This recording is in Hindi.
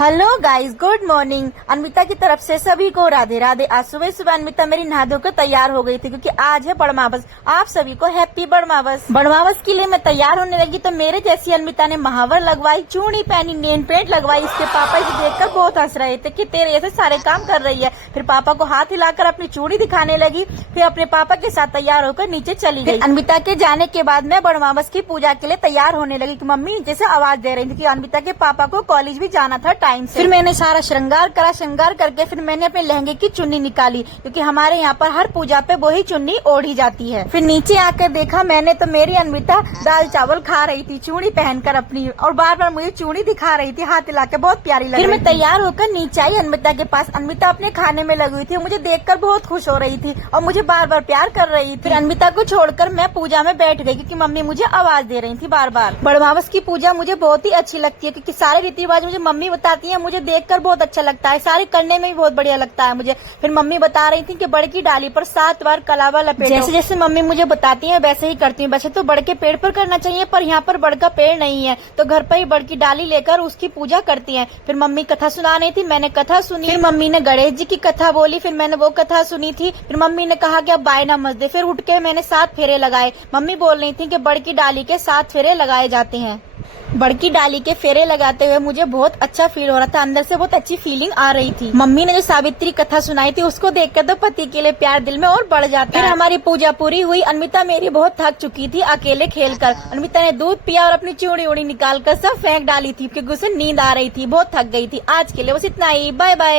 Hello guys, good morning. Anvita की तरफ से सभी को राधे राधे। आज सुबह सुबह अन्विता मेरी नहा धोकर तैयार हो गई थी क्योंकि आज है बड़मावस। आप सभी को हैप्पी बड़मावस। बड़मावस के लिए मैं तैयार होने लगी तो मेरे जैसी अन्विता ने महावर लगवाई, चूड़ी पहनी, नेल पेंट लगवाई। इसके पापा इसे देखकर बहुत हंस रहे थे कि तेरे ऐसे सारे काम कर रही है। फिर पापा को हाथ हिलाकर अपनी चूड़ी दिखाने लगी, फिर अपने पापा के साथ तैयार होकर नीचे चली गई। अन्विता के जाने के बाद मैं बड़मावस की पूजा के लिए तैयार होने लगी कि मम्मी नीचे से आवाज दे रही थी कि अन्विता के पापा को कॉलेज भी जाना था टाइम से। फिर मैंने सारा श्रृंगार करा, श्रृंगार करके फिर मैंने अपने लहंगे की चुन्नी निकाली क्योंकि हमारे यहाँ पर हर पूजा पे वही चुन्नी ओढ़ी जाती है। फिर नीचे आकर देखा मैंने तो मेरी अन्विता दाल चावल खा रही थी चूड़ी पहनकर अपनी, और बार बार मुझे चूड़ी दिखा रही थी हाथ हिला के, बहुत प्यारी लग रही थी। फिर मैं तैयार होकर नीचे आई अन्विता के पास। अन्विता अपने खाने में लगी हुई थी, मुझे देखकर बहुत खुश हो रही थी और मुझे बार बार प्यार कर रही थी। फिर अन्विता को छोड़कर मैं पूजा में बैठ गई क्योंकि मम्मी मुझे आवाज दे रही थी बार बार। बड़मावस की पूजा मुझे बहुत ही अच्छी लगती है क्योंकि सारे रीति रिवाज मुझे मम्मी बताती है, मुझे देखकर बहुत अच्छा लगता है, सारे करने में भी बहुत बढ़िया लगता है मुझे। फिर मम्मी बता रही थी कि बड़ की डाली पर 7 बार कलावा लपेटो। जैसे जैसे मम्मी मुझे बताती है वैसे ही करती हूँ। वैसे तो बड़ के पेड़ पर करना चाहिए पर यहाँ पर बड़ का पेड़ नहीं है तो घर पर ही बड़ की डाली लेकर उसकी पूजा करती है। फिर मम्मी कथा सुना रही थी, मैंने कथा सुनी। फिर मम्मी ने गणेश जी की कथा बोली, फिर मैंने वो कथा सुनी थी। फिर मम्मी ने कहा कि अब बायना मत दे। फिर उठ के मैंने 7 फेरे लगाए। मम्मी बोल रही थी कि बड़ की डाली के 7 फेरे लगाए जाते हैं। बड़ की डाली के फेरे लगाते हुए मुझे बहुत अच्छा फील हो रहा था, अंदर से बहुत अच्छी फीलिंग आ रही थी। मम्मी ने जो सावित्री कथा सुनाई थी उसको देखकर तो पति के लिए प्यार दिल में और बढ़ जाता है। फिर हमारी पूजा पूरी हुई। अन्विता मेरी बहुत थक चुकी थी अकेले खेलकर। अन्विता ने दूध पिया और अपनी चूड़ी उड़ी निकालकर सब फेंक डाली थी क्योंकि उसे नींद आ रही थी, बहुत थक गई थी। आज के लिए बस इतना ही, बाय बाय।